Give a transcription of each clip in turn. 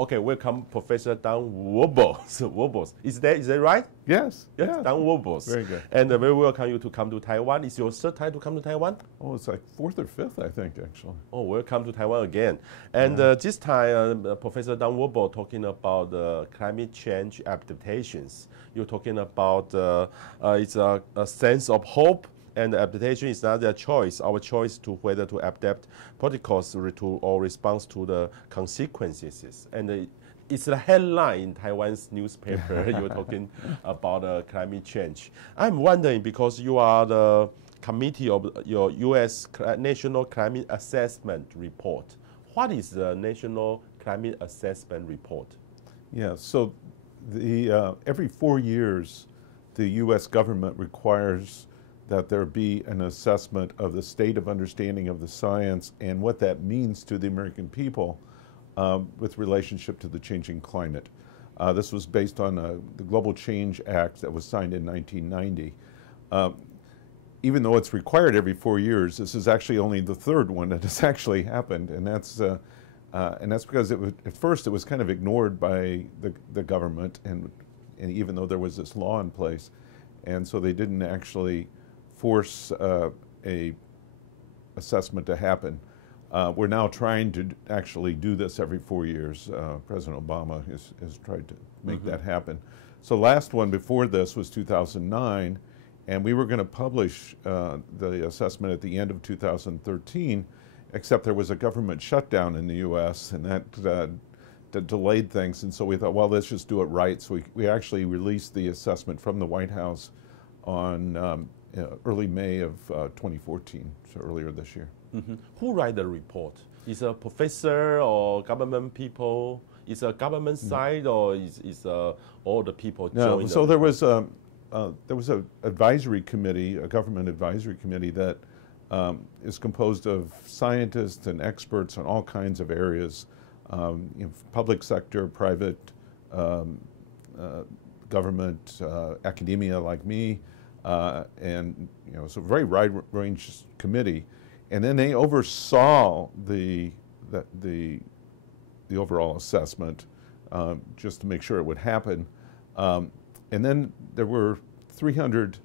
Okay, welcome, Professor Dan Wuebbles. Wuebbles. Is that right? Yes. Yes, Yeah. Dan Wuebbles. Very good. And very welcome you to come to Taiwan. Is your third time to come to Taiwan? Oh, it's like fourth or fifth, I think, actually. Oh, welcome to Taiwan again. And this time, Professor Dan Wuebbles talking about climate change adaptations. You're talking about it's a sense of hope. And adaptation is not their choice. Our choice to whether to adapt protocols or response to the consequences. And it's the headline in Taiwan's newspaper. You're talking about climate change. I'm wondering, because you are the committee of your U.S. National Climate Assessment Report. What is the National Climate Assessment Report? Yeah. So every 4 years, the U.S. government requires that there be an assessment of the state of understanding of the science and what that means to the American people with relationship to the changing climate. This was based on the Global Change Act that was signed in 1990. Even though it's required every 4 years, this is actually only the third one that has actually happened, and that's because at first it was kind of ignored by the government, and even though there was this law in place, and so they didn't actually force a assessment to happen. We're now trying to actually do this every 4 years. President Obama has tried to make that happen. So last one before this was 2009, and we were going to publish the assessment at the end of 2013, except there was a government shutdown in the U.S., and that delayed things, and so we thought, well, let's just do it right. So we actually released the assessment from the White House on early May of 2014, so earlier this year. Who write the report? Is a professor or government people? Is a government side or is all the people join? So there was an advisory committee, a government advisory committee that is composed of scientists and experts on all kinds of areas, public sector, private, government, academia like me. And so a very wide-range committee, and then they oversaw the overall assessment just to make sure it would happen. And then there were 300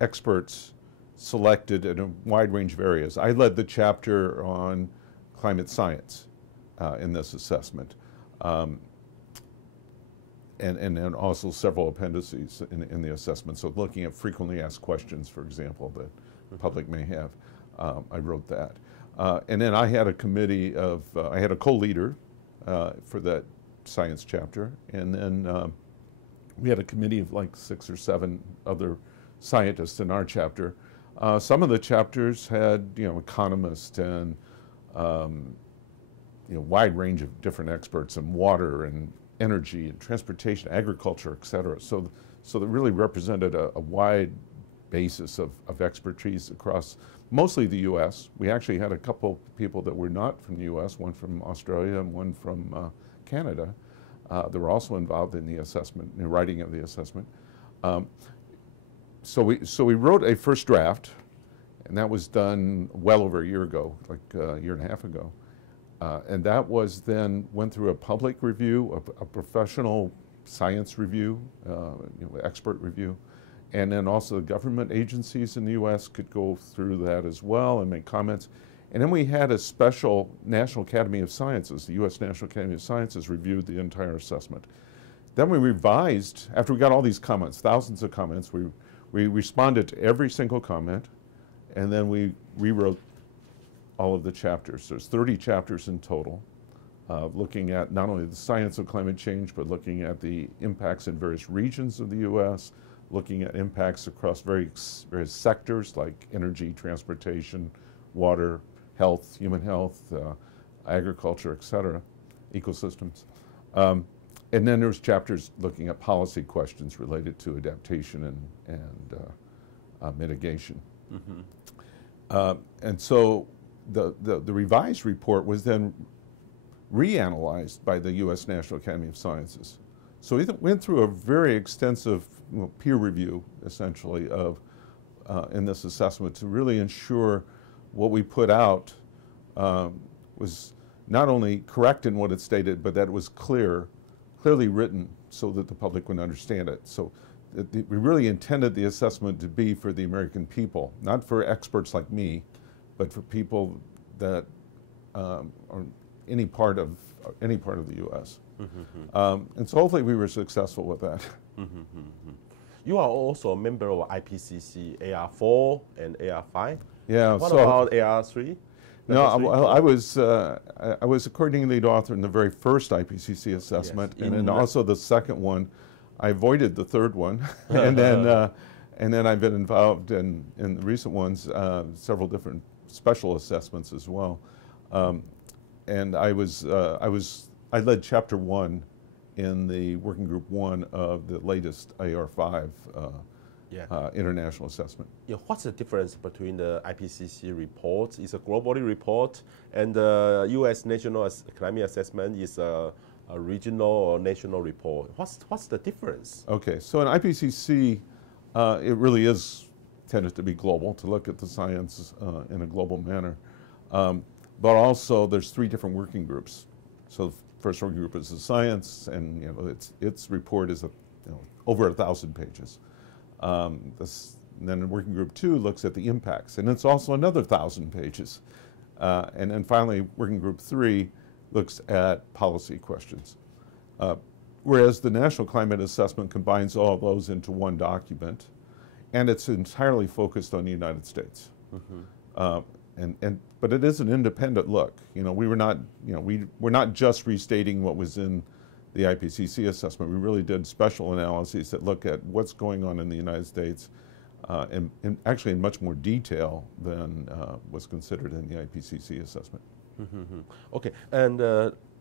experts selected in a wide range of areas. I led the chapter on climate science in this assessment. And then also several appendices in the assessment. So looking at frequently asked questions, for example, that the public may have, I wrote that. And then I had a committee of, I had a co-leader for that science chapter, and then we had a committee of like 6 or 7 other scientists in our chapter. Some of the chapters had, economists and, wide range of different experts in water and energy and transportation, agriculture, et cetera. So that really represented a wide basis of expertise across mostly the U.S. We actually had a couple people that were not from the U.S., one from Australia and one from Canada. They were also involved in the assessment, in the writing of the assessment. So we wrote a first draft, and that was done well over a year ago, like a year and a half ago. And that was then went through a public review, a professional science review, expert review, and then also the government agencies in the U.S. could go through that as well and make comments. And then we had a special National Academy of Sciences, the U.S. National Academy of Sciences reviewed the entire assessment. Then we revised, after we got all these comments, thousands of comments, we responded to every single comment, and then we rewrote all of the chapters. There's 30 chapters in total, looking at not only the science of climate change, but looking at the impacts in various regions of the U.S., looking at impacts across various sectors like energy, transportation, water, health, human health, agriculture, et cetera, ecosystems. And then there's chapters looking at policy questions related to adaptation and mitigation. And so the revised report was then reanalyzed by the U.S. National Academy of Sciences. So we went through a very extensive peer review, essentially, of in this assessment to really ensure what we put out was not only correct in what it stated, but that it was clearly written so that the public would understand it. So we really intended the assessment to be for the American people, not for experts like me, but for people that are any part of the U.S. And so hopefully we were successful with that. You are also a member of IPCC AR4 and AR5. Yeah. What about AR3? No, I was a coordinating lead author in the very first IPCC assessment, yes, and then also the second one. I avoided the third one, and then I've been involved in the recent ones, several different special assessments as well. And I led Chapter 1 in the Working Group 1 of the latest AR5 international assessment. Yeah, what's the difference between the IPCC report, it's a globally report, and the U.S. National Climate Assessment is a regional or national report? What's the difference? Okay, so in IPCC, it really is tended to be global, to look at the science in a global manner. But also there's 3 different working groups. So the first working group is the science, and its report is over 1,000 pages. And then working group 2 looks at the impacts, and it's also another 1,000 pages. And then finally, working group 3 looks at policy questions. Whereas the National Climate Assessment combines all of those into one document, and it's entirely focused on the United States. But it is an independent look. We were not, we're not just restating what was in the IPCC assessment. We really did special analyses that look at what's going on in the United States, and actually in much more detail than was considered in the IPCC assessment. Okay, and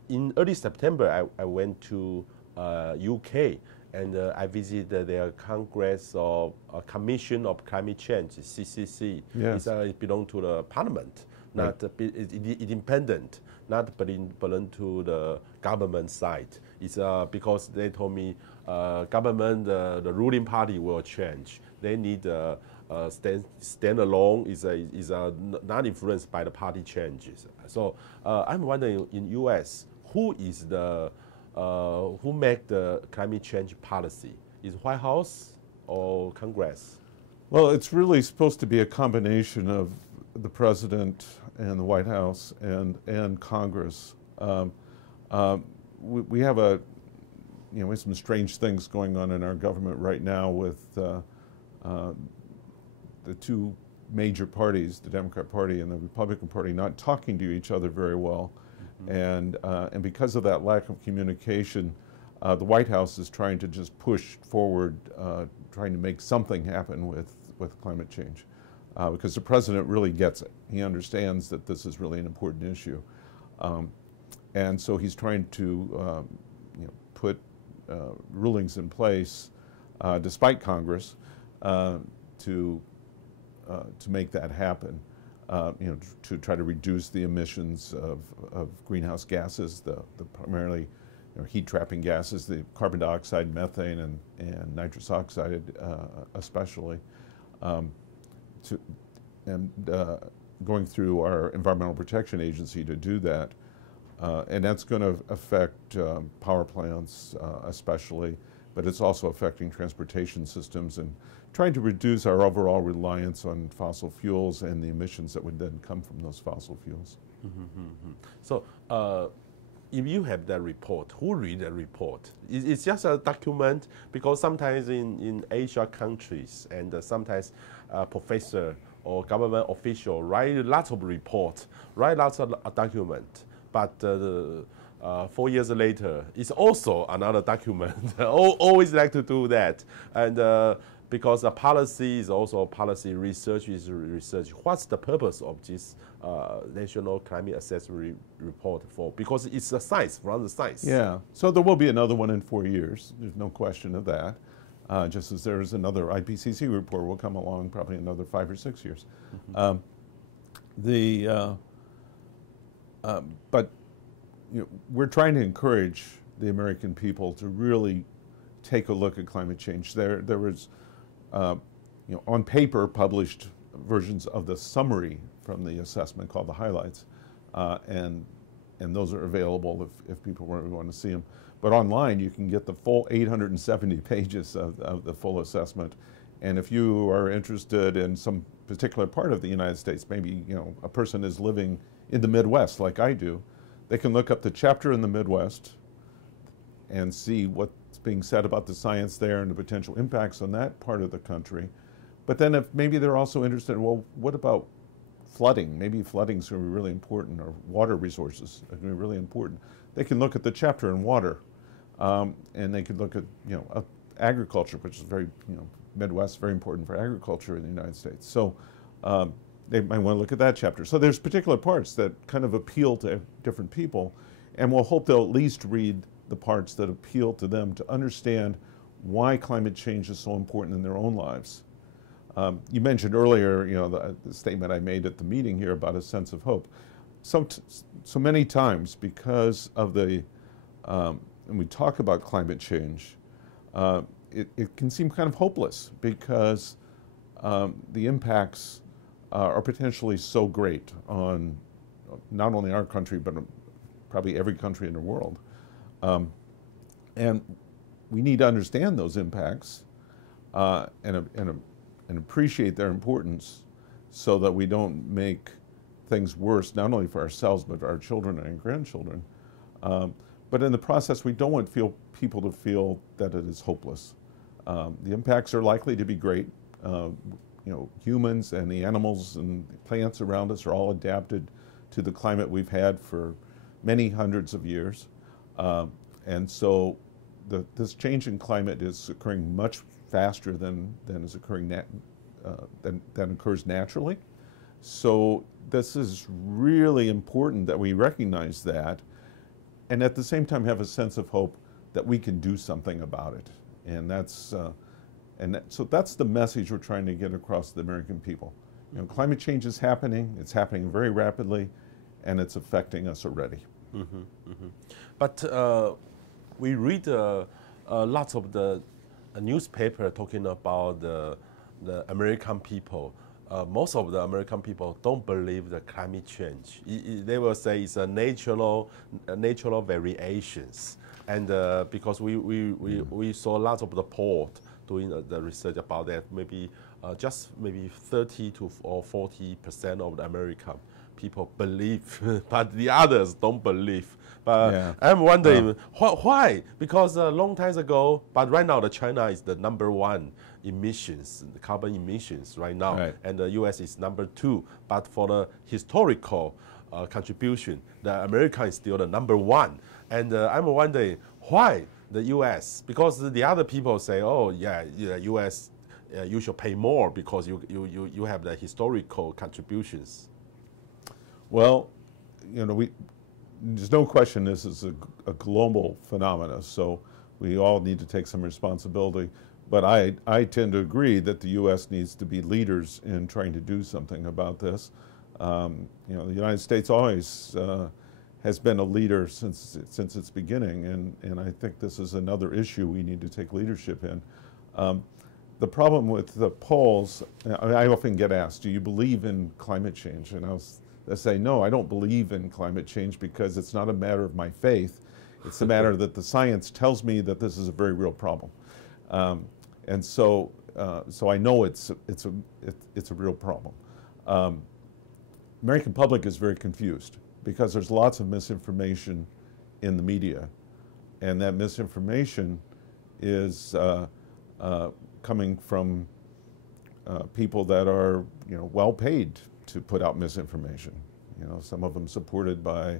in early September, I went to UK, and I visited their Congress of Commission of Climate Change, CCC. Yes. It belongs to the Parliament, not independent, not belong to the government side. It's because they told me government, the ruling party will change. They need stand alone, is not influenced by the party changes. So I'm wondering, in U.S., who is the who make the climate change policy? Is White House or Congress? Well, it's really supposed to be a combination of the President and the White House and Congress. We have we have some strange things going on in our government right now with the 2 major parties, the Democrat Party and the Republican Party, not talking to each other very well. And because of that lack of communication, the White House is trying to just push forward, trying to make something happen with climate change. Because the President really gets it. He understands that this is really an important issue. And so he's trying to put rulings in place, despite Congress, to make that happen. To try to reduce the emissions of greenhouse gases, the primarily heat-trapping gases, the carbon dioxide, methane, and nitrous oxide, especially, going through our Environmental Protection Agency to do that. And that's going to affect power plants especially, but it's also affecting transportation systems and trying to reduce our overall reliance on fossil fuels and the emissions that would then come from those fossil fuels. So if you have that report, who read that report? It's just a document, because sometimes in Asia countries and sometimes professor or government official write lots of reports, write lots of document, but 4 years later, it's also another document. Always like to do that. And because the policy is also policy, research is research. What's the purpose of this National Climate Assessment Report for? Because it's a science, from the science. Yeah, so there will be another one in 4 years. There's no question of that. Just as there's another IPCC report will come along probably another 5 or 6 years. But we're trying to encourage the American people to really take a look at climate change. There was, on paper, published versions of the summary from the assessment called the highlights, and and those are available if people really want to see them. But online, you can get the full 870 pages of the full assessment. And if you are interested in some particular part of the United States, maybe a person is living in the Midwest like I do, they can look up the chapter in the Midwest and see what's being said about the science there and the potential impacts on that part of the country. But then if maybe they're also interested, well, what about flooding? Maybe flooding is going to be really important, or water resources are going to be really important. They can look at the chapter in water, and they could look at agriculture, which is very Midwest, very important for agriculture in the United States. So they might want to look at that chapter. So there's particular parts that kind of appeal to different people, and we'll hope they'll at least read the parts that appeal to them to understand why climate change is so important in their own lives. You mentioned earlier, the statement I made at the meeting here about a sense of hope. So many times, because of when we talk about climate change, it can seem kind of hopeless because the impacts are potentially so great on not only our country, but probably every country in the world. And we need to understand those impacts and appreciate their importance so that we don't make things worse, not only for ourselves, but for our children and grandchildren. But in the process, we don't want people to feel that it is hopeless. The impacts are likely to be great. Humans and the animals and the plants around us are all adapted to the climate we've had for many hundreds of years. And so this change in climate is occurring much faster than is occurring than occurs naturally. So this is really important that we recognize that, and at the same time have a sense of hope that we can do something about it. And so that's the message we're trying to get across to the American people. Climate change is happening. It's happening very rapidly, and it's affecting us already. Mm-hmm, mm-hmm. But we read lots of the newspaper talking about the American people. Most of the American people don't believe the climate change. They will say it's a natural variations. And because we saw lots of the report doing the research about that, maybe just maybe 30 to or 40% of the American people believe, but the others don't believe. But yeah. I'm wondering why? Because a long time ago, but right now China is the #1 emissions, the carbon emissions right now, right. And the U.S. is #2. But for the historical contribution, the America is still the #1. And I'm wondering why the U.S. Because the other people say, oh yeah, U.S. You should pay more because you have the historical contributions. Well, there's no question this is a global phenomenon, so we all need to take some responsibility. But I tend to agree that the U.S. needs to be leaders in trying to do something about this. The United States always has been a leader since its beginning, and I think this is another issue we need to take leadership in. The problem with the polls, I often get asked, do you believe in climate change? And I say, no, I don't believe in climate change because it's not a matter of my faith. It's a matter that the science tells me that this is a very real problem. And so I know it's a real problem. American public is very confused because there's lots of misinformation in the media, and that misinformation is coming from people that are well paid to put out misinformation. Some of them supported by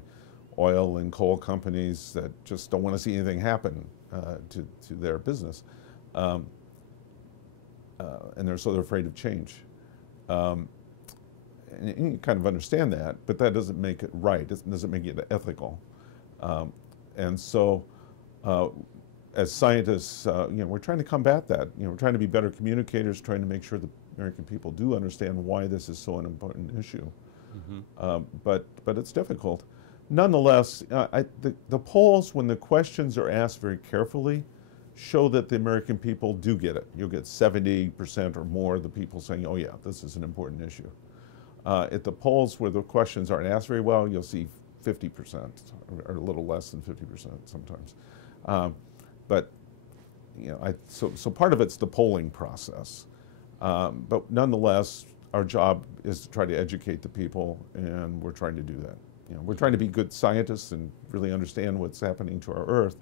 oil and coal companies that just don't want to see anything happen to their business. And they're afraid of change. And you kind of understand that, but that doesn't make it right. It doesn't make it ethical. And so as scientists, we're trying to combat that. We're trying to be better communicators, trying to make sure the American people do understand why this is so an important issue. Mm-hmm. But it's difficult. Nonetheless, the polls, when the questions are asked very carefully, show that the American people do get it. You'll get 70% or more of the people saying, oh yeah, this is an important issue. At the polls where the questions aren't asked very well, you'll see 50%, or a little less than 50% sometimes. But so part of it's the polling process. But nonetheless, our job is to try to educate the people, and we're trying to do that. We're trying to be good scientists and really understand what's happening to our Earth.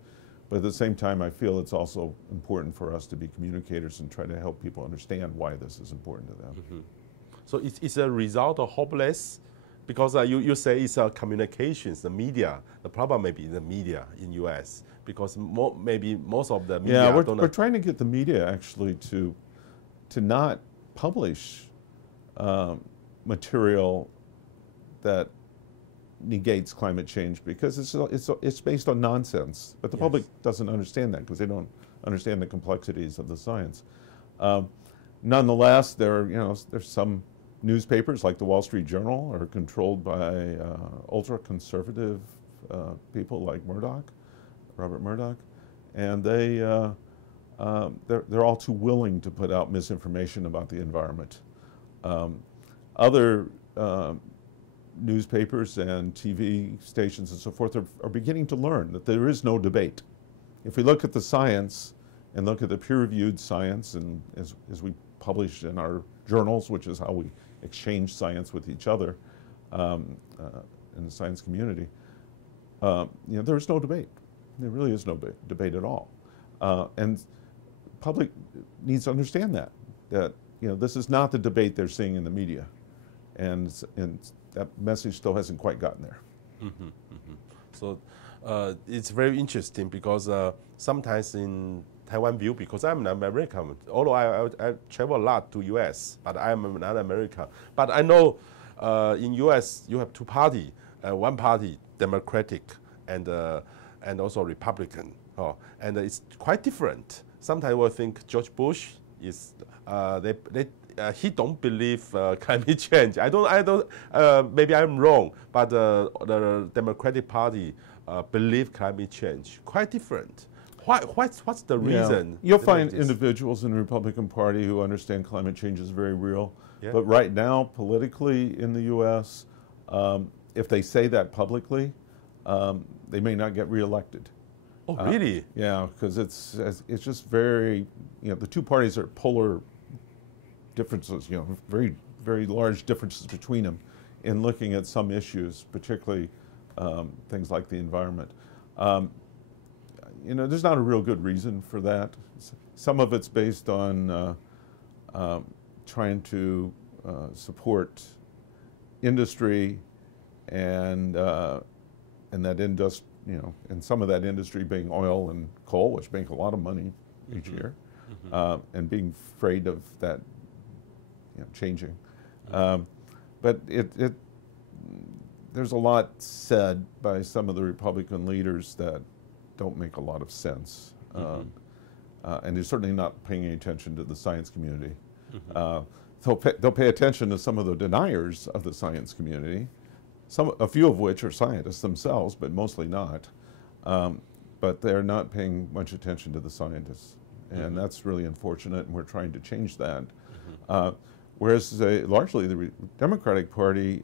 But at the same time, I feel it's also important for us to be communicators and try to help people understand why this is important to them. Mm-hmm. So it's a result of hopeless, because you say it's communications, the media. The problem may be the media in U.S. because maybe most of the media. Yeah, we're trying to get the media actually to not publish material that negates climate change, because it's based on nonsense. But the public doesn't understand that because they don't understand the complexities of the science. Nonetheless, there's some newspapers like the Wall Street Journal are controlled by ultra-conservative people like Robert Murdoch, and they're all too willing to put out misinformation about the environment. Other newspapers and TV stations and so forth are beginning to learn that there is no debate. If we look at the science and look at the peer-reviewed science, and as we publish in our journals, which is how we exchange science with each other in the science community, there is no debate. There really is no debate at all. And public needs to understand that this is not the debate they're seeing in the media. And that message still hasn't quite gotten there. Mm-hmm, mm-hmm. So it's very interesting because sometimes in Taiwan view, because I'm an American, although I travel a lot to US, but I'm not American. But I know in US you have two parties, one party Democratic and also Republican, and it's quite different. Sometimes we think George Bush is he don't believe climate change. I don't. Maybe I'm wrong, but the Democratic Party believe climate change. Quite different. What's the reason? Yeah. You'll find individuals in the Republican Party who understand climate change is very real. Yeah. But right now, politically in the U.S., if they say that publicly, they may not get reelected. Oh, really? Yeah, because it's just very, the two parties are polar differences, very, very large differences between them in looking at some issues, particularly things like the environment. There's not a real good reason for that. Some of it's based on trying to support industry and that industry, and some of that industry being oil and coal, which make a lot of money each year, and being afraid of that changing. But there's a lot said by some of the Republican leaders that don't make a lot of sense. And they're certainly not paying any attention to the science community. They'll pay attention to some of the deniers of the science community, a few of which are scientists themselves, but mostly not. But they're not paying much attention to the scientists. And that's really unfortunate, and we're trying to change that. Whereas largely the Democratic Party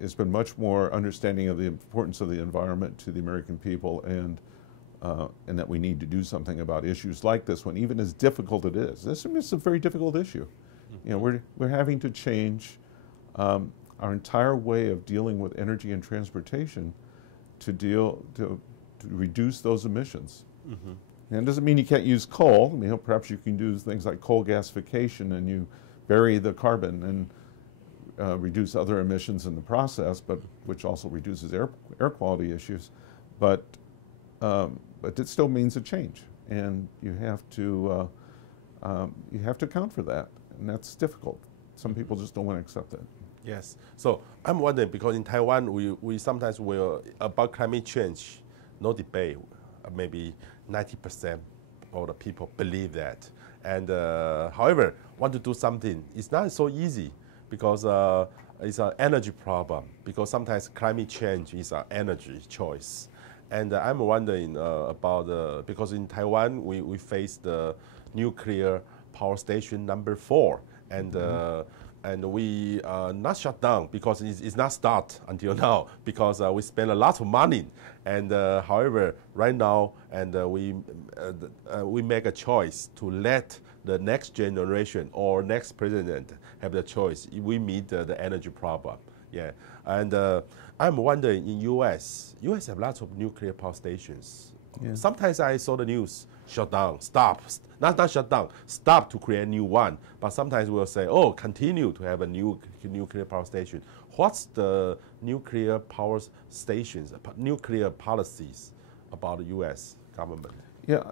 has been much more understanding of the importance of the environment to the American people, and that we need to do something about issues like this one, even as difficult it is. This is a very difficult issue. We're having to change our entire way of dealing with energy and transportation to reduce those emissions. And it doesn't mean you can't use coal. Perhaps you can do things like coal gasification, and you bury the carbon and reduce other emissions in the process, but which also reduces air quality issues. But it still means a change, and you have to account for that, and that's difficult. Some people just don't want to accept it. Yes. So I'm wondering, because in Taiwan we sometimes about climate change, no debate. Maybe 90% of the people believe that. And however, want to do something, it's not so easy, because it's an energy problem, because sometimes climate change is an energy choice. And I'm wondering about, because in Taiwan we face the nuclear power station number 4, and and we not shut down because it's not start until now because we spend a lot of money. And however, right now, and we make a choice to let the next generation or next president have the choice. We meet the energy problem. Yeah, and I'm wondering in U.S. have lots of nuclear power stations. Yeah. Sometimes I saw the news, shut down, stop, not shut down, stop to create a new one. But sometimes we'll say, oh, continue to have a new nuclear power station. What's the nuclear power stations, nuclear policies about the U.S. government? Yeah,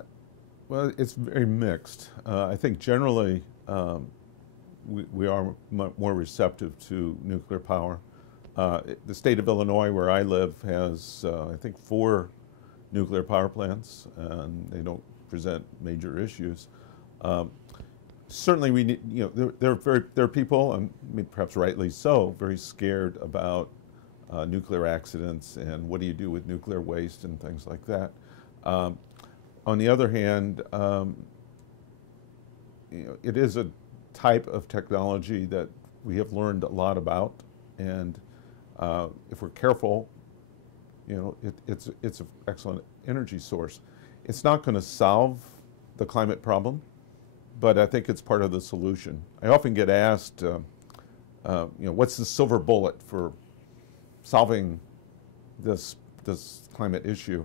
well, it's very mixed. I think generally we are more receptive to nuclear power. The state of Illinois, where I live, has, I think, 4 nuclear power plants, and they don't present major issues. Certainly, we need, there are people, and perhaps rightly so, very scared about nuclear accidents and what do you do with nuclear waste and things like that. On the other hand, it is a type of technology that we have learned a lot about, and if we're careful, it's an excellent energy source. It's not going to solve the climate problem, but I think it's part of the solution. I often get asked, what's the silver bullet for solving this climate issue?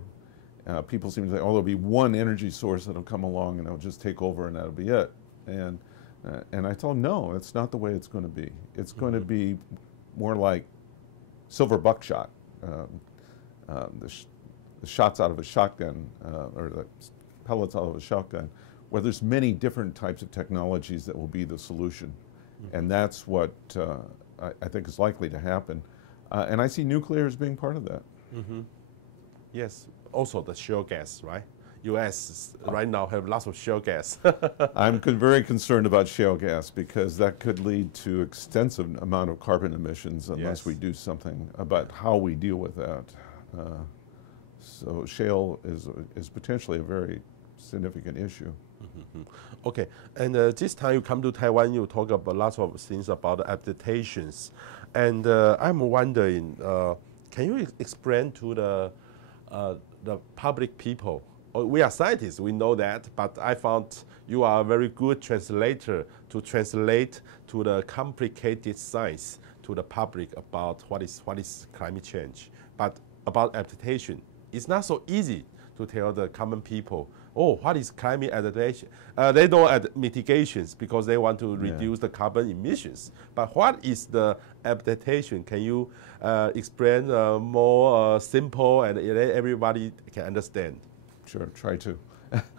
People seem to say, oh, there'll be one energy source that'll come along and it'll just take over and that'll be it. And I tell them, no, it's not the way it's going to be. It's going to be more like silver buckshot, the shots out of a shotgun, or the pellets out of a shotgun, where there's many different types of technologies that will be the solution. And that's what I think is likely to happen. And I see nuclear as being part of that. Yes, also the shale gas, right? U.S. right now have lots of shale gas. I'm very concerned about shale gas because that could lead to extensive amount of carbon emissions unless we do something about how we deal with that. So shale is potentially a very significant issue. Okay, and this time you come to Taiwan, you talk about lots of things about adaptations, and I'm wondering, can you explain to the public people? We are scientists, we know that, but I found you are a very good translator to translate to the complicated science to the public about what is climate change. But about adaptation, it's not so easy to tell the common people, oh, what is climate adaptation? They know mitigations because they want to reduce the carbon emissions. But what is the adaptation? Can you explain more simple and everybody can understand? Sure, try to.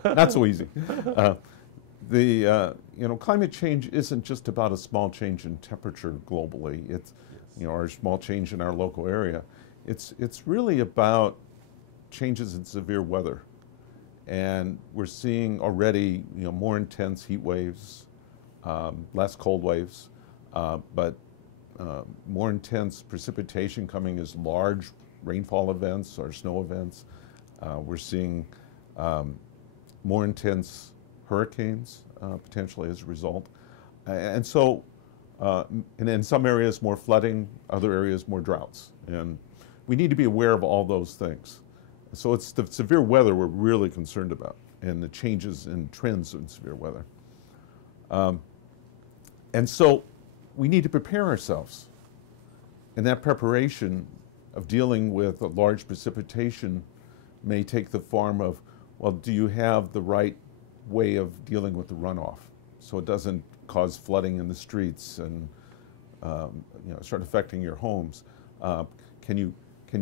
Not so easy. Climate change isn't just about a small change in temperature globally. It's, or a small change in our local area. It's really about changes in severe weather, and we're seeing already, more intense heat waves, less cold waves, but more intense precipitation coming as large rainfall events or snow events. We're seeing more intense hurricanes potentially as a result. And so, and in some areas more flooding, other areas more droughts. And we need to be aware of all those things. So it's the severe weather we're really concerned about, and the changes in trends in severe weather. And so we need to prepare ourselves. And that preparation of dealing with a large precipitation may take the form of, well, do you have the right way of dealing with the runoff so it doesn't cause flooding in the streets and start affecting your homes? Can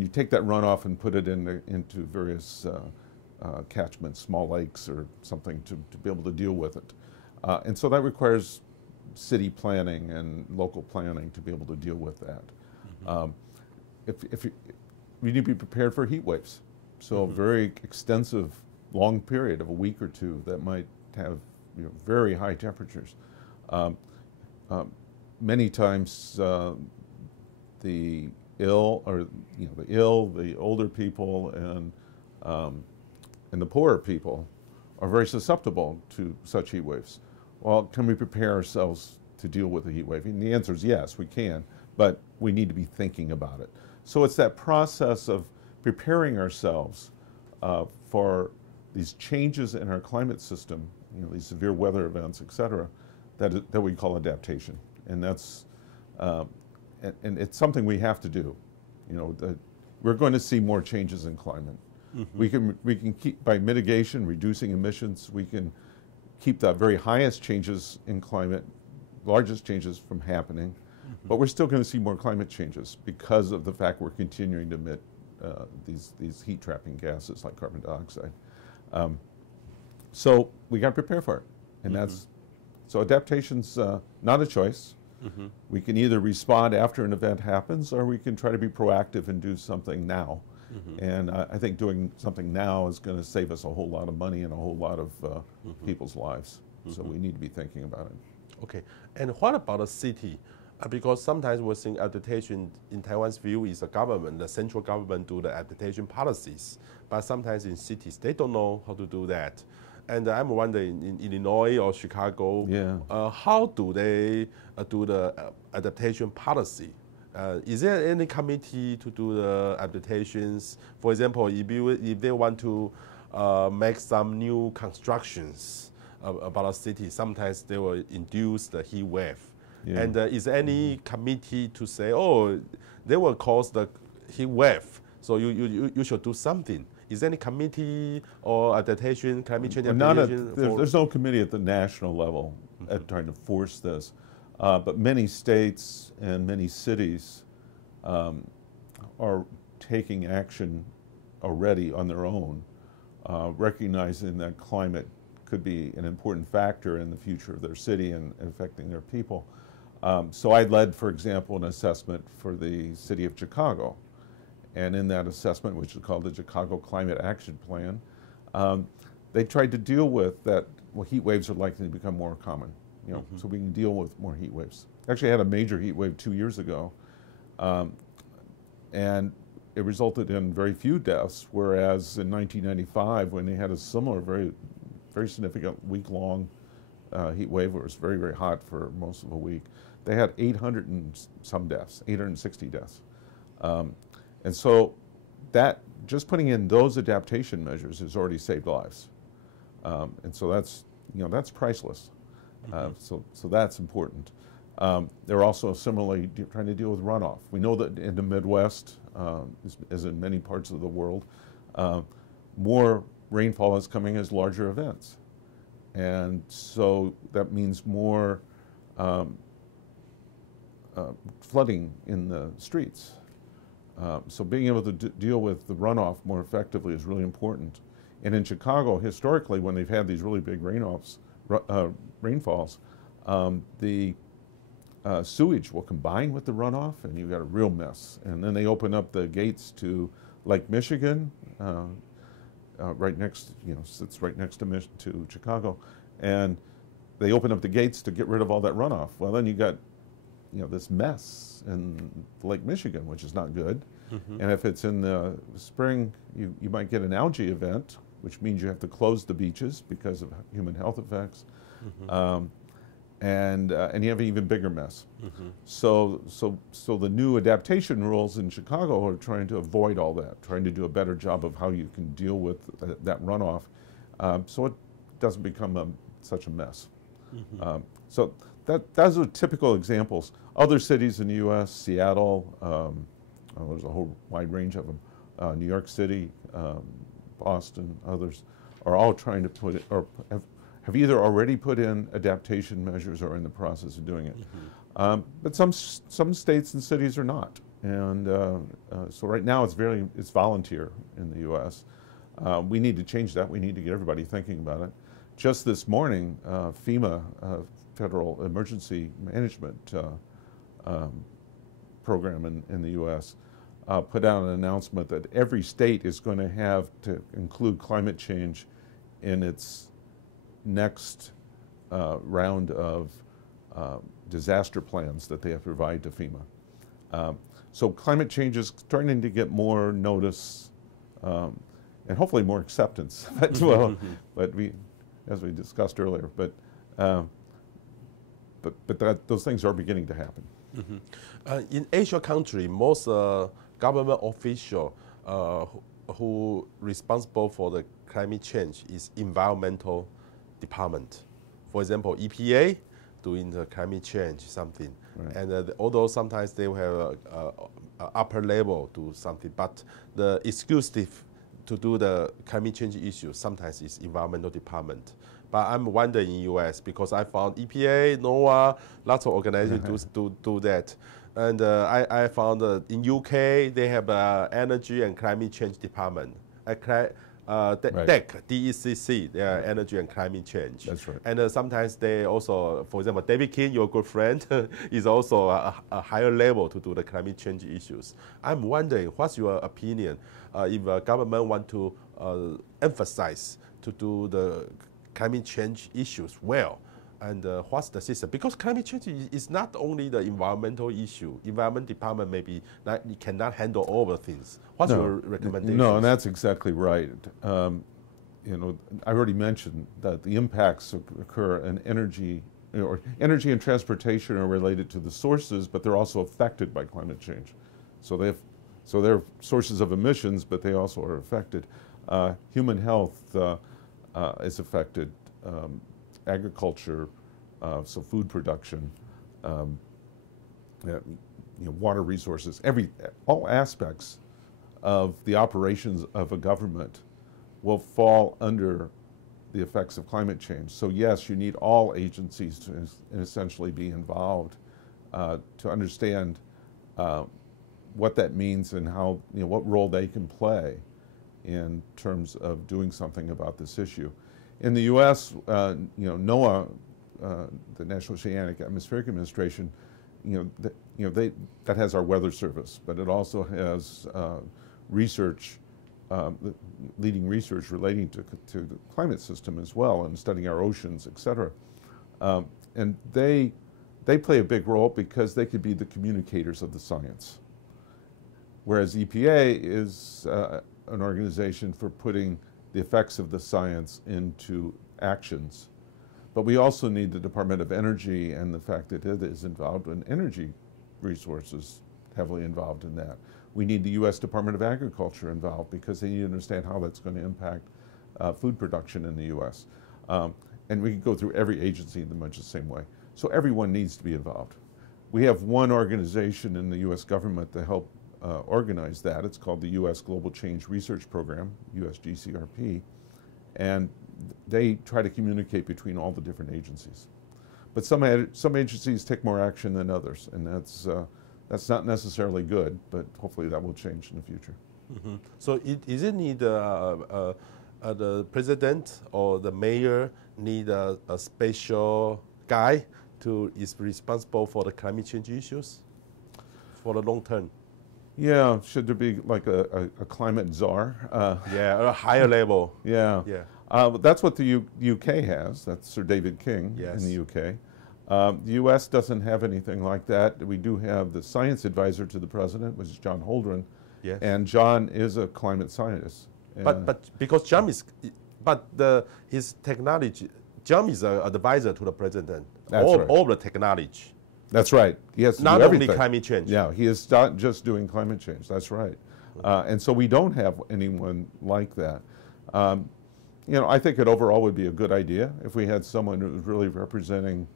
you take that runoff and put it into various catchments, small lakes or something to be able to deal with it? And so that requires city planning and local planning to be able to deal with that. We need to be prepared for heat waves. So a very extensive, long period of a week or two that might have very high temperatures. Many times the ill, or the older people, and the poorer people are very susceptible to such heat waves. Well, can we prepare ourselves to deal with a heat wave? And the answer is yes, we can, but we need to be thinking about it. So it's that process of preparing ourselves for these changes in our climate system, these severe weather events, et cetera, that we call adaptation. And that's, and it's something we have to do. We're going to see more changes in climate. Mm-hmm. We can keep, by mitigation, reducing emissions, we can keep the very highest changes in climate, largest changes from happening, mm-hmm. but we're still going to see more climate changes because of the fact we're continuing to emit these heat-trapping gases like carbon dioxide. So we got to prepare for it, and mm-hmm. So adaptation's not a choice. Mm-hmm. We can either respond after an event happens, or we can try to be proactive and do something now. Mm-hmm. And I think doing something now is going to save us a whole lot of money and a whole lot of mm-hmm. people's lives. Mm-hmm. So we need to be thinking about it. Okay. And what about a city? Because sometimes we think adaptation in Taiwan's view is the government, the central government do the adaptation policies. But sometimes in cities, they don't know how to do that. And I'm wondering, in Illinois or Chicago, how do they do the adaptation policy? Is there any committee to do the adaptations? For example, if they want to make some new constructions about a city, sometimes they will induce the heat wave. Yeah. And is there any committee to say, oh, they will cause the heat wave, so you should do something? Is there any committee or adaptation, climate change adaptation? There's no committee at the national level mm-hmm. at trying to force this. But many states and many cities are taking action already on their own, recognizing that climate could be an important factor in the future of their city and affecting their people. So I led, for example, an assessment for the city of Chicago. And in that assessment, which is called the Chicago Climate Action Plan, they tried to deal with that, well, heat waves are likely to become more common, mm-hmm. so we can deal with more heat waves. Actually, I had a major heat wave 2 years ago, and it resulted in very few deaths, whereas in 1995, when they had a similar, very, very significant week-long heat wave, where it was very, very hot for most of a week, they had 800 and some deaths, 860 deaths. And so that, just putting in those adaptation measures has already saved lives. And so that's, that's priceless. So that's important. They're also similarly trying to deal with runoff. We know that in the Midwest, as in many parts of the world, more rainfall is coming as larger events. And so that means more flooding in the streets. So being able to deal with the runoff more effectively is really important. And in Chicago, historically, when they've had these really big rainfalls, the sewage will combine with the runoff, and you've got a real mess. And then they open up the gates to Lake Michigan, right next, sits right next to Chicago, and they open up the gates to get rid of all that runoff. Well, then you got this mess in Lake Michigan, which is not good. Mm-hmm. And if it's in the spring, you might get an algae event, which means you have to close the beaches because of human health effects. Mm-hmm. And you have an even bigger mess. Mm-hmm. So the new adaptation rules in Chicago are trying to avoid all that, trying to do a better job of how you can deal with that runoff, so it doesn't become such a mess. Mm-hmm. So those are typical examples. Other cities in the U.S., Seattle, there's a whole wide range of them, New York City, Boston, others, are all trying to put it, or have either already put in adaptation measures or in the process of doing it. Mm-hmm. But some states and cities are not. And so right now it's volunteer in the U.S. We need to change that. We need to get everybody thinking about it. Just this morning, FEMA, Federal Emergency Management Program in the U.S., put out an announcement that every state is going to have to include climate change in its next round of disaster plans that they have to provide to FEMA. So climate change is starting to get more notice and hopefully more acceptance as well. But as we discussed earlier, but but those things are beginning to happen. In Asia country, most government official who responsible for the climate change is environmental department. For example, EPA doing the climate change something, Right. and although sometimes they will have a upper level do something, but the exclusive to do the climate change issues sometimes is environmental department. But I'm wondering in US because I found EPA, NOAA, lots of organizations do that. And I found in UK they have energy and climate change department. DEC, DECC, they are energy and climate change. That's right. And sometimes they also, for example, David King, your good friend, is also a higher level to do the climate change issues. I'm wondering, what's your opinion if a government want to emphasize to do the climate change issues well? And what's the system? Because climate change is not only the environmental issue. Environment department maybe it cannot handle all the things. What's your recommendation? No, and that's exactly right. You know, I already mentioned that the impacts occur in energy, or energy and transportation are related to the sources, but they're also affected by climate change. So they're sources of emissions, but they also are affected. Human health is affected. Agriculture, so food production, water resources, all aspects of the operations of a government will fall under the effects of climate change. So yes, you need all agencies to essentially be involved to understand what that means and how, what role they can play in terms of doing something about this issue. In the U.S., NOAA, the National Oceanic Atmospheric Administration, that has our weather service, but it also has research, leading research relating to the climate system as well, and studying our oceans, et cetera. And they play a big role because they could be the communicators of the science. Whereas EPA is an organization for putting the effects of the science into actions. But we also need the Department of Energy and the fact that it is involved in energy resources, heavily involved in that. We need the U.S. Department of Agriculture involved because they need to understand how that's going to impact food production in the U.S. And we can go through every agency in much the same way. So everyone needs to be involved. We have one organization in the U.S. government to help organize that. It's called the U.S. Global Change Research Program, USGCRP, and they try to communicate between all the different agencies. But some agencies take more action than others, and that's not necessarily good, but hopefully that will change in the future. Mm-hmm. So is it need the president or the mayor need a special guy is responsible for the climate change issues for the long term? Yeah, should there be like a climate czar? Yeah, a higher level. Yeah. That's what the UK has. That's Sir David King in the UK. The US doesn't have anything like that. We do have the science advisor to the president, which is John Holdren. Yes. And John is a climate scientist. But because John is, his technology, John is an advisor to the president. That's right. All the technology. That's right. He has to not do everything. Only climate change. Yeah, he is not just doing climate change. That's right. And so we don't have anyone like that. I think it overall would be a good idea if we had someone who was really representing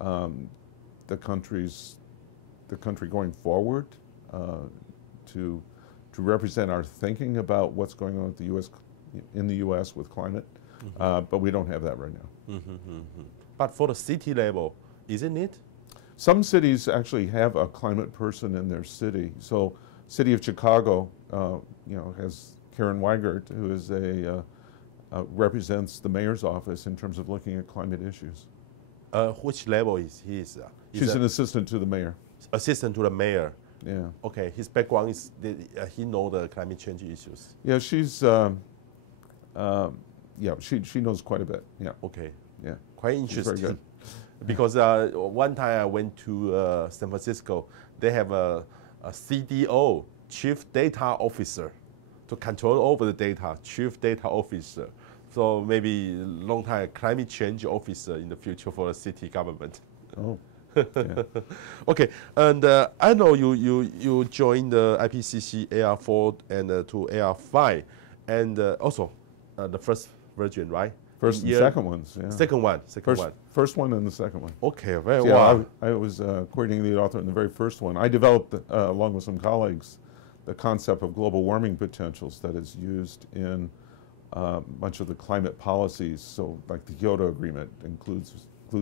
the country going forward, to represent our thinking about what's going on with in the U.S. with climate. But we don't have that right now. But for the city level, isn't it? Some cities actually have a climate person in their city. So, City of Chicago, has Karen Weigert, who is represents the mayor's office in terms of looking at climate issues. Which level is he? She's an assistant to the mayor. Assistant to the mayor. Yeah. Okay. His background is he know the climate change issues. Yeah, she's she knows quite a bit. Yeah. Okay. Yeah. Quite interesting. Very good. Because one time I went to San Francisco, they have a CDO, Chief Data Officer, to control over the data, Chief Data Officer. So maybe long time climate change officer in the future for the city government. Oh. Yeah. Okay, and I know you joined the IPCC AR4 and to AR5, and also the first version, right? First and second ones, yeah. Second one. First one and the second one. Okay, very So, well. I was coordinating lead author in the very first one. I developed, along with some colleagues, the concept of global warming potentials that is used in much of the climate policies. So, like the Kyoto Agreement includes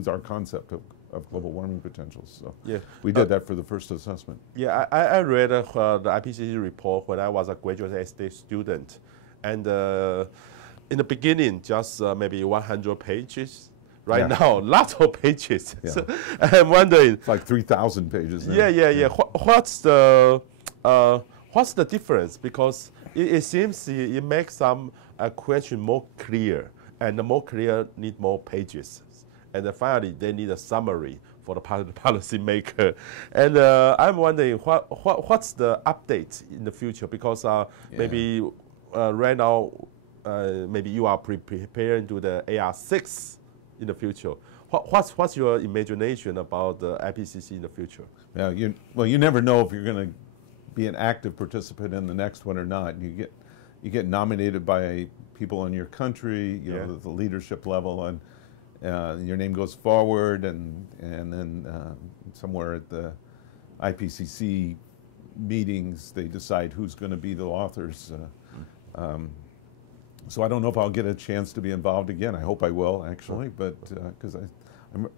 our concept of global warming potentials. So, Yeah, we did that for the first assessment. Yeah, I read the IPCC report when I was a graduate estate student, and in the beginning, just maybe 100 pages. Right Yeah. now, lots of pages. Yeah. So I'm wondering. It's like 3,000 pages now. Yeah. What's the difference? Because it seems it makes some question more clear, and the more clear need more pages. And then finally, they need a summary for the policy maker. And I'm wondering what's the update in the future? Because maybe right now, maybe you are preparing to the AR6 in the future. What's your imagination about the IPCC in the future? Yeah, you never know if you're going to be an active participant in the next one or not. You get nominated by people in your country, you know, the leadership level, and your name goes forward, and then somewhere at the IPCC meetings they decide who's going to be the authors. So I don't know if I'll get a chance to be involved again. I hope I will, actually, but because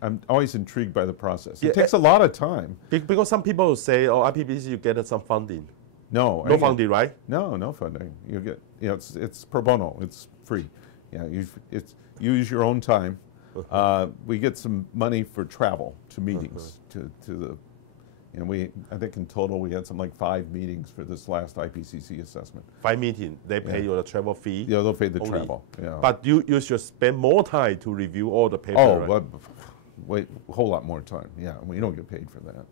I'm always intrigued by the process. It takes a lot of time. Because some people say, "Oh, IPCC, you get some funding." No funding, right? No funding. You get, you know, it's pro bono. It's free. Yeah, you use your own time. We get some money for travel to meetings, to the, you know, I think in total we had something like 5 meetings for this last IPCC assessment. 5 meetings, they pay you the travel fee? Yeah, they'll pay the only. travel. Yeah. But you should spend more time to review all the papers. Oh, right? well, wait, a whole lot more time. Yeah, we don't get paid for that.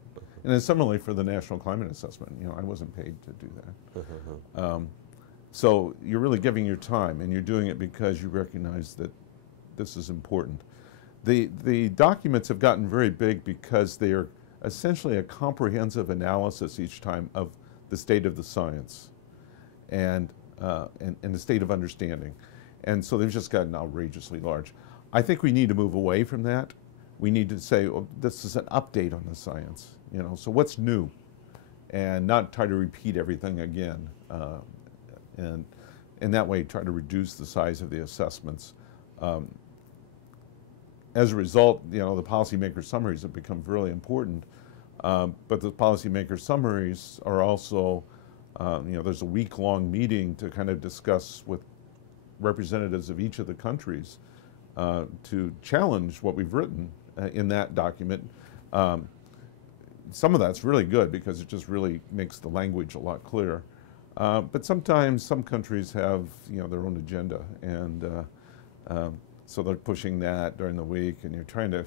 And then similarly for the National Climate Assessment, you know, I wasn't paid to do that. So you're really giving your time, and you're doing it because you recognize that this is important. The documents have gotten very big because they are essentially a comprehensive analysis each time of the state of the science and the state of understanding. And so they've just gotten outrageously large. I think we need to move away from that. We need to say, oh, this is an update on the science, you know, so what's new? And not try to repeat everything again. And in that way, try to reduce the size of the assessments. As a result, you know, the policymaker summaries have become really important. But the policymaker summaries are also, you know, there's a week-long meeting to kind of discuss with representatives of each of the countries to challenge what we've written in that document. Some of that's really good because it just really makes the language a lot clearer. But sometimes some countries have, you know, their own agenda, and so they're pushing that during the week, and you're trying to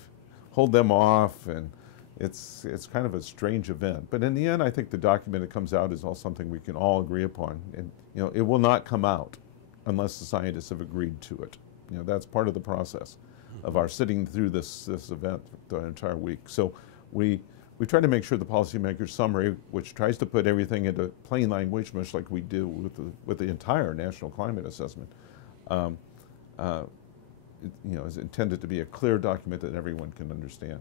hold them off, and it's kind of a strange event. But in the end, I think the document that comes out is all something we can all agree upon, and you know, it will not come out unless the scientists have agreed to it. You know, that's part of the process of our sitting through this event the entire week. So we try to make sure the policymaker summary, which tries to put everything into plain language, much like we do with the entire National Climate Assessment, you know, is intended to be a clear document that everyone can understand.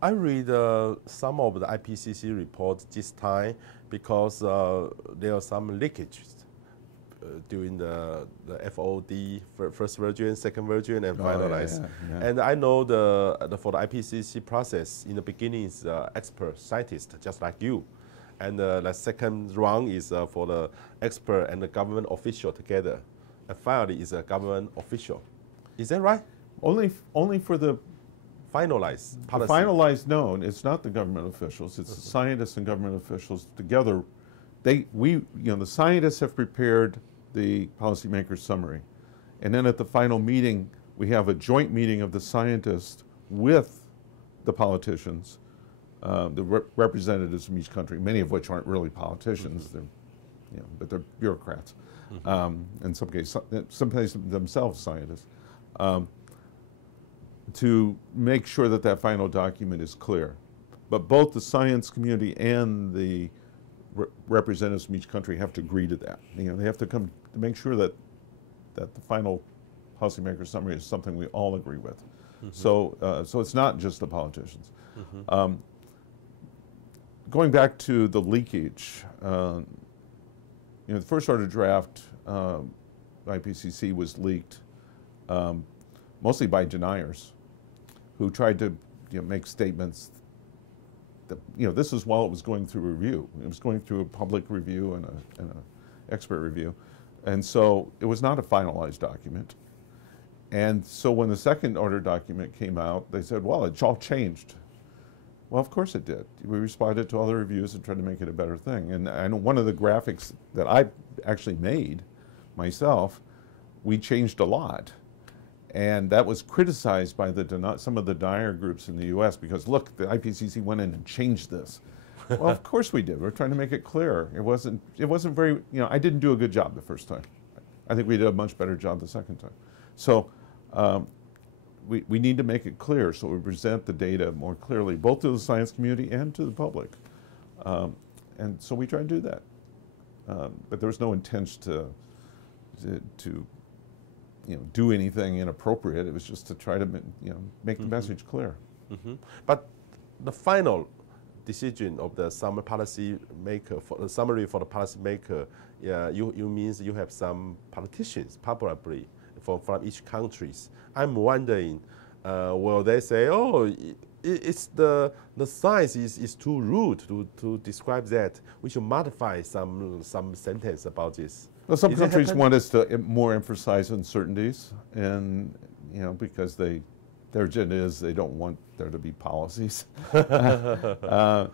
I read some of the IPCC reports this time because there are some leakages during the FOD first version, second version, and finalized. Yeah. And I know for the IPCC process, in the beginning is expert scientist, just like you. And the second round is for the expert and the government official together. And finally is a government official. Is that right? Only for the finalized policy. The finalized, no, it's not the government officials. It's the scientists and government officials together. You know, the scientists have prepared the policymaker summary, and then at the final meeting, we have a joint meeting of the scientists with the politicians, the representatives from each country, many of which aren't really politicians, they're, you know, but they're bureaucrats. In some cases, sometimes themselves scientists. And to make sure that that final document is clear. But both the science community and the representatives from each country have to agree to that. They have to come to make sure that the final policymaker summary is something we all agree with. Mm-hmm. So it's not just the politicians. Mm-hmm. Going back to the leakage, the first order draft IPCC was leaked mostly by deniers who tried to make statements that, this is while it was going through review. It was going through a public review and an expert review. And so it was not a finalized document. And so when the second order document came out, they said, well, it's all changed. Well, of course it did. We responded to all the reviews and tried to make it a better thing. And one of the graphics that I actually made myself, we changed a lot. And that was criticized by some of the denier groups in the US because, look, the IPCC went in and changed this. Well, of course we did. We're trying to make it clear. It wasn't very, I didn't do a good job the first time. I think we did a much better job the second time. So we need to make it clear so we present the data more clearly, both to the science community and to the public. And so we try and do that. But there was no intent to do anything inappropriate. It was just to try to make the message clear. Mm-hmm. But the final decision of the summary policy maker, for the summary for the policy maker, you means you have some politicians probably from each countries. I'm wondering, will they say, oh, it's the science is too rude to describe that. We should modify some sentence about this. Well, some countries want us to more emphasize uncertainties, and because their agenda is they don't want there to be policies. And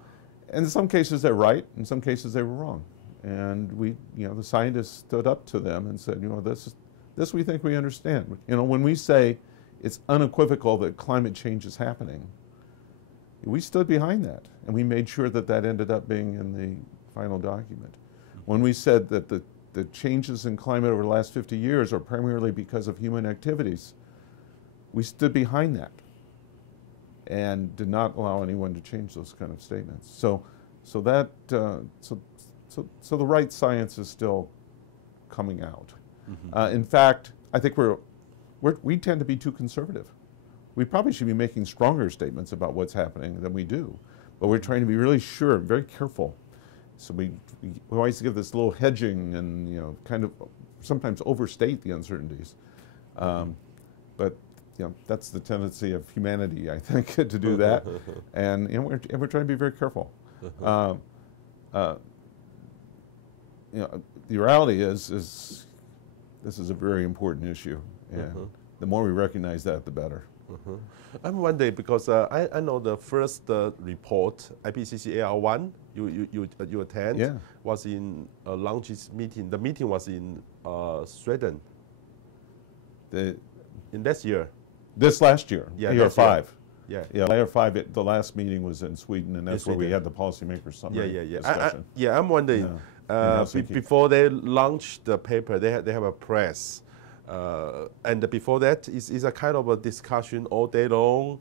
in some cases they're right, in some cases they were wrong, and we, the scientists stood up to them and said, this we think we understand. When we say it's unequivocal that climate change is happening, we stood behind that, and we made sure that that ended up being in the final document. When we said that the changes in climate over the last 50 years are primarily because of human activities, we stood behind that and did not allow anyone to change those kind of statements. So the right science is still coming out. Mm-hmm. In fact, I think we tend to be too conservative. We probably should be making stronger statements about what's happening than we do, but we're trying to be really sure, very careful. So we always give this little hedging and kind of sometimes overstate the uncertainties, but that's the tendency of humanity, I think, to do that, and we're trying to be very careful. The reality is this is a very important issue, and the more we recognize that, the better. I'm wondering because I know the first report IPCC AR1 you attend was in a launches meeting. The meeting was in Sweden. In this year. This last year. Yeah, AR5. Yeah. AR5. The last meeting was in Sweden, and that's where we had the policymakers summary discussion. I'm wondering. Before they launch the paper, they have a press. And before that is a kind of a discussion all day long,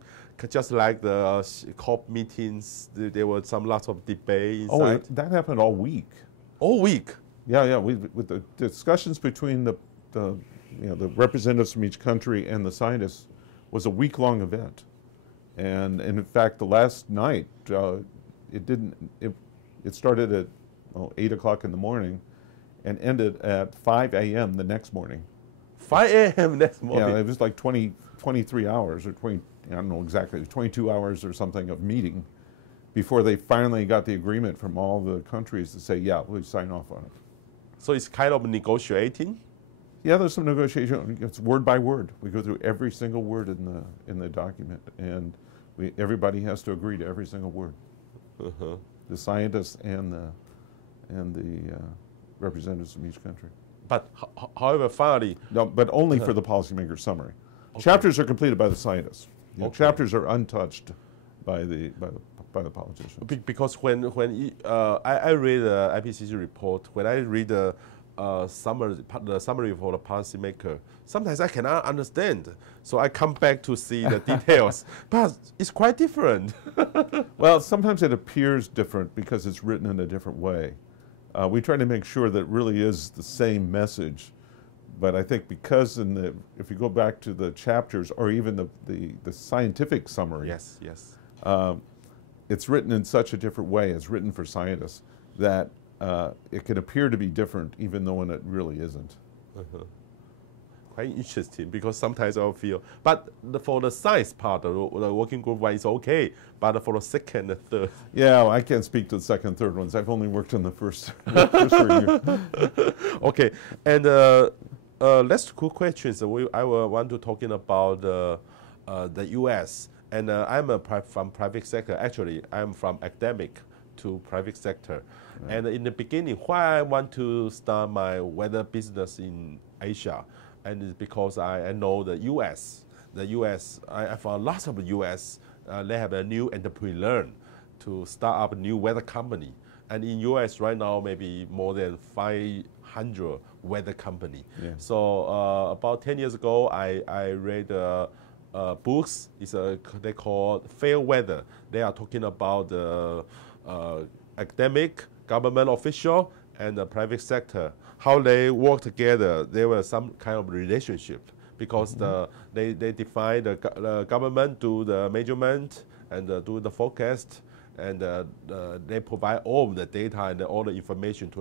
just like the COP meetings. There were lots of debate inside. Oh, that happened all week. All week. Yeah. With the discussions between the representatives from each country and the scientists was a week-long event, and in fact, the last night it started at 8 o'clock in the morning, and ended at 5 a.m. the next morning. 5 a.m. next morning. Yeah, it was like 23 hours or 20, I don't know exactly, 22 hours or something of meeting before they finally got the agreement from all the countries to say, yeah, we'll sign off on it. So it's kind of negotiating? Yeah, there's some negotiation. It's word by word. We go through every single word in the document, and everybody has to agree to every single word. The scientists and the representatives from each country. But however, finally... No, but only for the policymaker summary. Okay. Chapters are completed by the scientists. Chapters are untouched by the politicians. Because when I read the IPCC report, when I read the summary for the policymaker. Sometimes I cannot understand, so I come back to see the details. But it's quite different. Well, sometimes it appears different because it's written in a different way. We try to make sure that it really is the same message. But I think because if you go back to the chapters or even the scientific summary, Yes, yes. It's written in such a different way. It's written for scientists that it can appear to be different, even though it really isn't. Quite interesting, because sometimes I'll feel, but for the science part, the working group one is okay, but for the second and third. Yeah, well, I can't speak to the second and third ones. I've only worked on the first review. Okay, and let's quick questions. I want to talking about the U.S. and I'm from private sector. Actually, I'm from academic to private sector. Right. And in the beginning, why I want to start my weather business in Asia, and it's because I know the U.S. I found lots of U.S. They have a new entrepreneur to start up a new weather company. And in U.S. right now, maybe more than 500 weather company. Yeah. So about 10 years ago, I read books. They call Fair Weather. They are talking about the academic, government official, and the private sector, how they work together. There was some kind of relationship because they define the government do the measurement and do the forecast, and they provide all of the data and all the information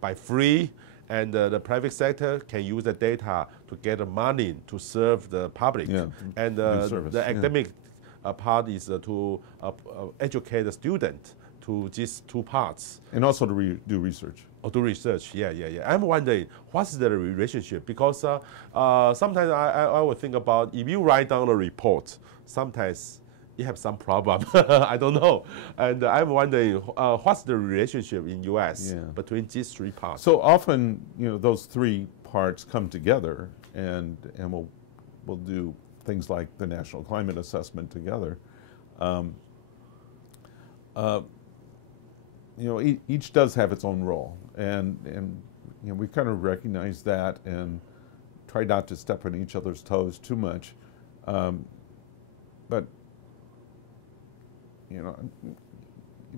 by free, and the private sector can use the data to get the money to serve the public. Yeah, and the academic part is to educate the student to these two parts. And also to do research. Oh, do research, yeah. I'm wondering, what's the relationship? Because sometimes I would think about, if you write down a report, sometimes you have some problem. I don't know. And I'm wondering, what's the relationship in U.S. between these three parts? So often, those three parts come together, and we'll do things like the National Climate Assessment together. Each does have its own role, and we kind of recognize that and try not to step on each other's toes too much. But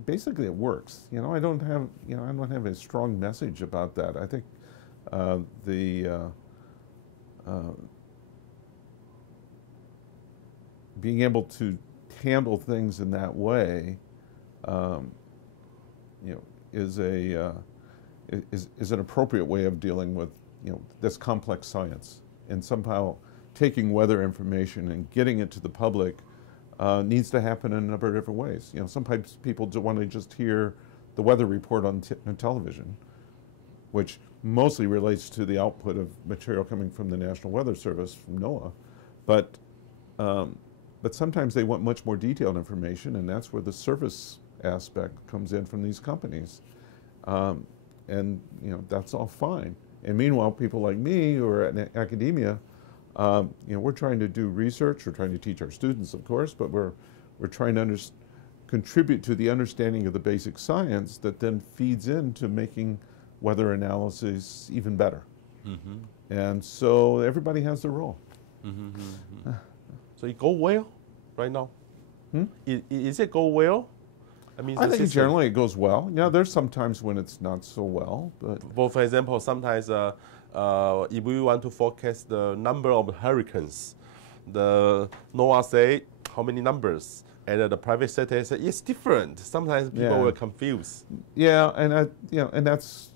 basically it works. I don't have a strong message about that. I think being able to handle things in that way is an appropriate way of dealing with this complex science, and somehow taking weather information and getting it to the public needs to happen in a number of different ways. Sometimes people want to just hear the weather report on television, which mostly relates to the output of material coming from the National Weather Service, from NOAA, but sometimes they want much more detailed information, and that's where the service aspect comes in from these companies. And that's all fine. And meanwhile, people like me who are in academia, we're trying to do research, we're trying to teach our students, of course, but we're trying to contribute to the understanding of the basic science that then feeds into making weather analysis even better. And so everybody has their role. So it go well right now? Is it go well? I think generally it goes well. There's some times when it's not so well. But for example, sometimes if we want to forecast the number of hurricanes, the NOAA say how many numbers, and the private sector say it's different. Sometimes people were confused. Yeah, and that's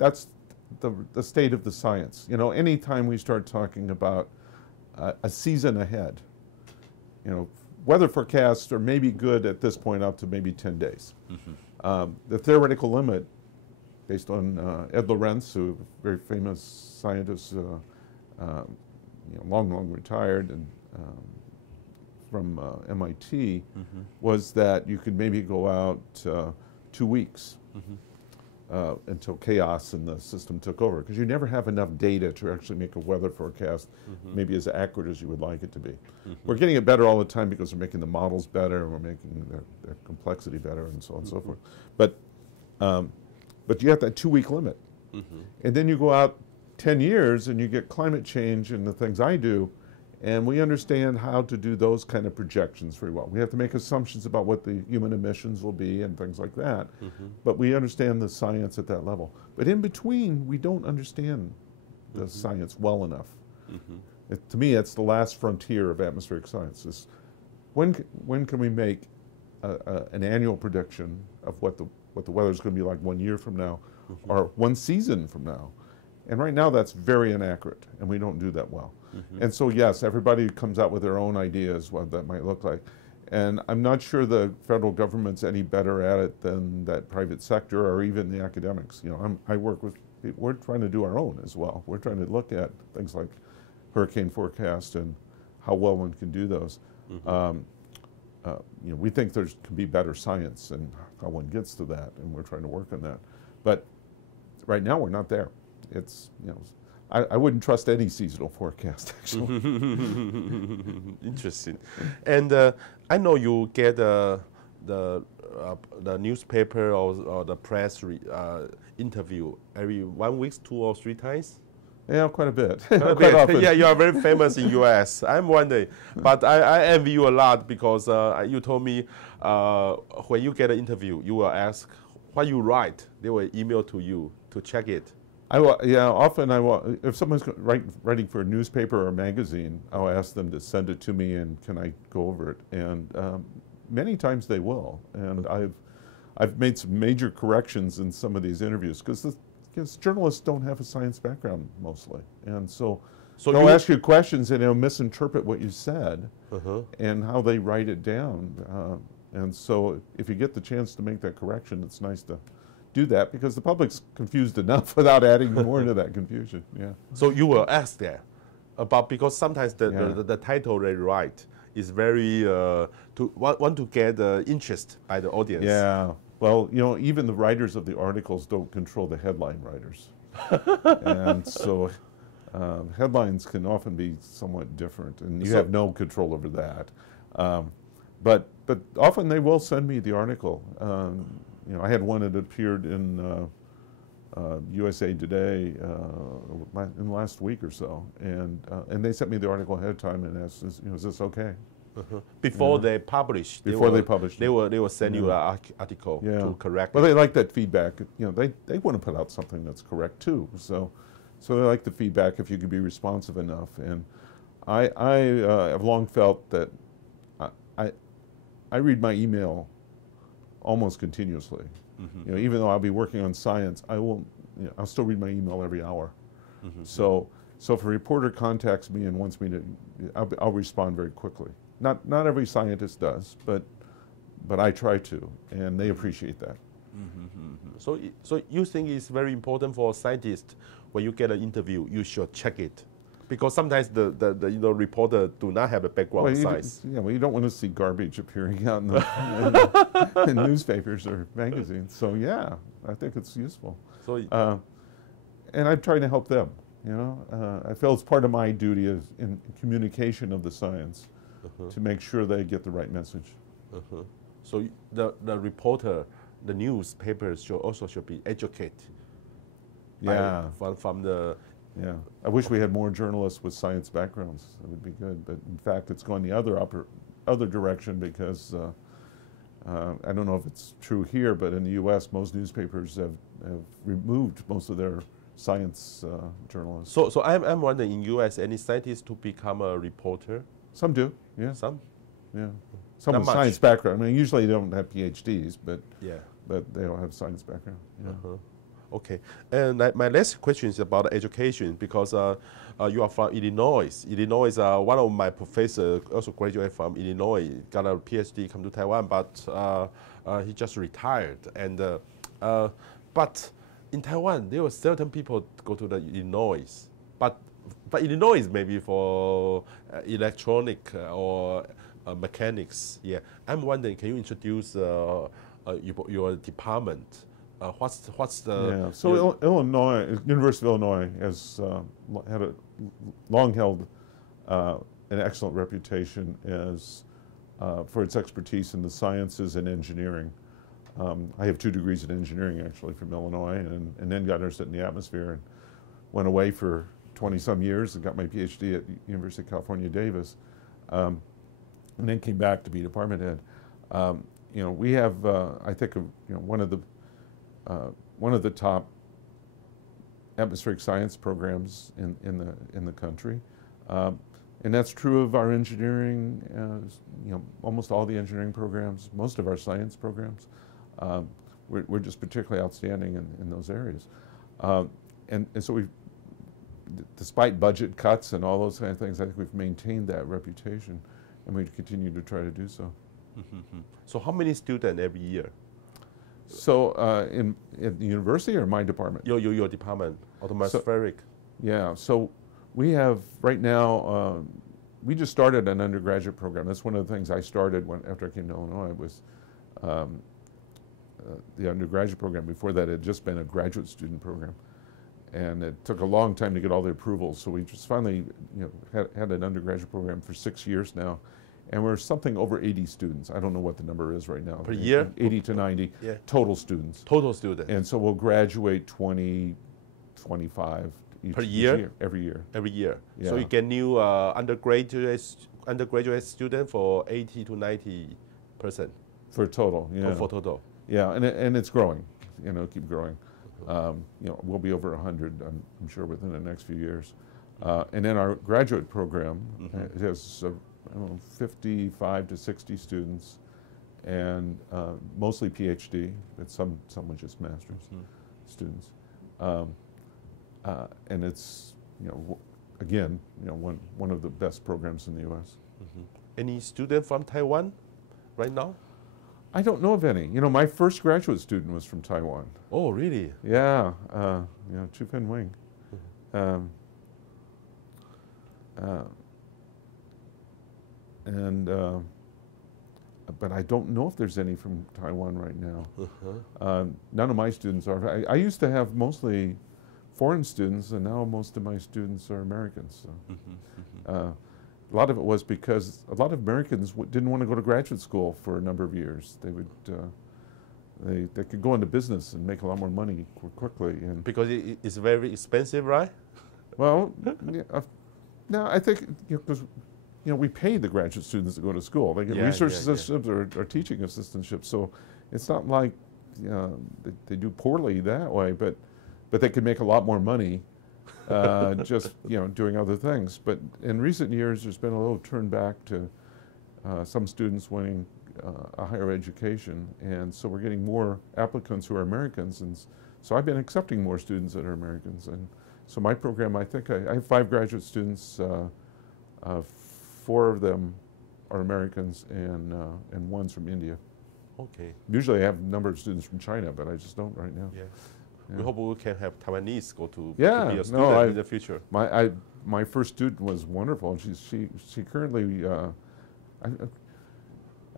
the state of the science. Anytime we start talking about a season ahead, weather forecasts are maybe good at this point up to maybe 10 days. The theoretical limit, based on Ed Lorenz, who a very famous scientist, long retired, and from MIT, was that you could maybe go out 2 weeks until chaos in the system took over, because you never have enough data to actually make a weather forecast maybe as accurate as you would like it to be. We're getting it better all the time because we're making the models better, and we're making their complexity better, and so on and so forth. But you have that 2-week limit, And then you go out 10 years and you get climate change and the things I do, and we understand how to do those kind of projections very well. We have to make assumptions about what the human emissions will be and things like that, but we understand the science at that level. But in between, we don't understand the science well enough. To me, it's the last frontier of atmospheric science. Is when can we make an annual prediction of what the weather is going to be like 1 year from now, or one season from now? And right now, that's very inaccurate, and we don't do that well. And so, yes, everybody comes out with their own ideas what that might look like. And I'm not sure the federal government's any better at it than that private sector or even the academics. You know, I work with people, we're trying to do our own as well. We're trying to look at things like hurricane forecast and how well one can do those. You know, we think there can be better science and how one gets to that, and we're trying to work on that. But right now, we're not there. It's, you know, I wouldn't trust any seasonal forecast, actually. Interesting. And I know you get the newspaper or the press interview every 1 week, 2 or 3 times? Yeah, quite a bit. Quite often. Yeah, you are very famous in US. I'm wondering, but I envy you a lot because you told me when you get an interview, you will ask what you write. They will email to you to check it. Yeah, often if someone's writing for a newspaper or a magazine, I'll ask them to send it to me and can I go over it? And many times they will. And I've made some major corrections in some of these interviews because journalists don't have a science background mostly. And so they'll ask you questions and they'll misinterpret what you said and how they write it down. And so if you get the chance to make that correction, it's nice to do that because the public's confused enough without adding more into that confusion. Yeah. So you will ask there about, because sometimes the title they write is very want to get interest by the audience. Yeah. Well, you know, even the writers of the articles don't control the headline writers, and so headlines can often be somewhat different, and you have no control over that. But often they will send me the article. You know, I had one that appeared in USA Today in the last week or so, and they sent me the article ahead of time and asked, you know, is this okay? Before they publish. They will send you an article to correct. Well, they like that feedback. You know, they want to put out something that's correct too. So they like the feedback if you can be responsive enough. And I have long felt that I read my email almost continuously. You know, even though I'll be working on science, I'll still read my email every hour. So if a reporter contacts me and wants me to, I'll respond very quickly. Not every scientist does, but I try to, and they appreciate that. So you think it's very important for a scientist when you get an interview, you should check it, because sometimes the reporter do not have a background science. Well, you don't want to see garbage appearing out in newspapers or magazines. So yeah, I think it's useful. So and I'm trying to help them. You know, I feel it's part of my duty in communication of the science to make sure they get the right message. So the reporter, the newspapers should be educated. Yeah. From the. Yeah. I wish we had more journalists with science backgrounds. That would be good. But in fact, it's going the other direction because I don't know if it's true here, but in the U.S., most newspapers have removed most of their science journalists. So I'm wondering, in U.S., any scientists to become a reporter? Some do, yeah. Some? Yeah. Some with science background. I mean, usually they don't have PhDs, but they don't have science background. Yeah. Okay. And my last question is about education, because you are from Illinois. Illinois, one of my professors also graduated from Illinois, got a PhD, come to Taiwan, but he just retired. And but in Taiwan, there were certain people go to the Illinois, but Illinois is maybe for electronic or mechanics. Yeah, I'm wondering, can you introduce your department? What's the? So Illinois, University of Illinois has had a long held an excellent reputation as for its expertise in the sciences and engineering. I have 2 degrees in engineering actually from Illinois, and then got interested in the atmosphere and went away for 20-some years and got my PhD at the University of California, Davis, and then came back to be department head. You know, we have, I think, one of the top atmospheric science programs in the country, and that's true of our engineering. You know, almost all the engineering programs, most of our science programs, we're just particularly outstanding in those areas, and so we've, despite budget cuts and all those kind of things, I think we've maintained that reputation, and we continue to try to do so. Mm-hmm. So how many students every year? So in the university or my department? Your department, atmospheric. Yeah, so we have right now, we just started an undergraduate program. That's one of the things I started after I came to Illinois was the undergraduate program. Before that, it had just been a graduate student program. And it took a long time to get all the approvals. So we just finally, had an undergraduate program for 6 years now. And we're something over 80 students. I don't know what the number is right now. Per year? 80 to 90 total students. Total students. And so we'll graduate 20, 25 per year? Every year. Every year. Yeah. So you get new undergraduate student for 80 to 90%. For total, yeah. Oh, for total. Yeah, and it's growing. Keep growing. We'll be over 100, I'm sure, within the next few years. And then our graduate program has 55 to to students, and mostly PhD, but some with just master's students. And it's, again, one of the best programs in the U.S. Any student from Taiwan right now? I don't know of any. My first graduate student was from Taiwan. Oh, really? Yeah, Chu-Fin Wing. But I don't know if there's any from Taiwan right now. None of my students are. I used to have mostly foreign students, and now most of my students are Americans. So. A lot of it was because a lot of Americans didn't want to go to graduate school for a number of years. They would, they could go into business and make a lot more money quickly. And because it's very expensive, right? Well, no, I think because we pay the graduate students to go to school. They get research assistantships or teaching assistantships. So it's not like they do poorly that way, but they could make a lot more money. Just doing other things. But in recent years, there's been a little turn back to some students wanting a higher education, and so we're getting more applicants who are Americans, and so I've been accepting more students that are Americans. And so my program, I think I have 5 graduate students. 4 of them are Americans, and one's from India. Okay. Usually I have a number of students from China, but I just don't right now. Yeah. We hope we can have Taiwanese go to be a student in the future. My first student was wonderful. She currently I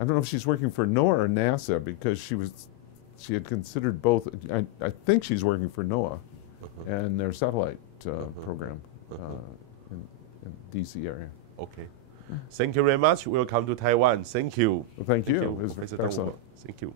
don't know if she's working for NOAA or NASA, because she had considered both. I think she's working for NOAA and their satellite program in DC area. Okay. Thank you very much. Welcome to Taiwan. Thank you. Well, thank you. Professor Excellent. Thank you.